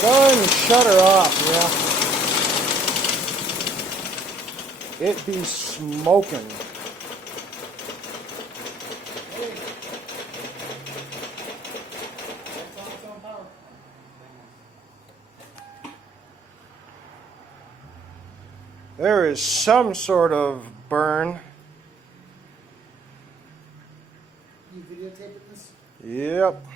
go ahead and shut her off, yeah. It be smoking. There is some sort of burn. You videotaping this? Yep.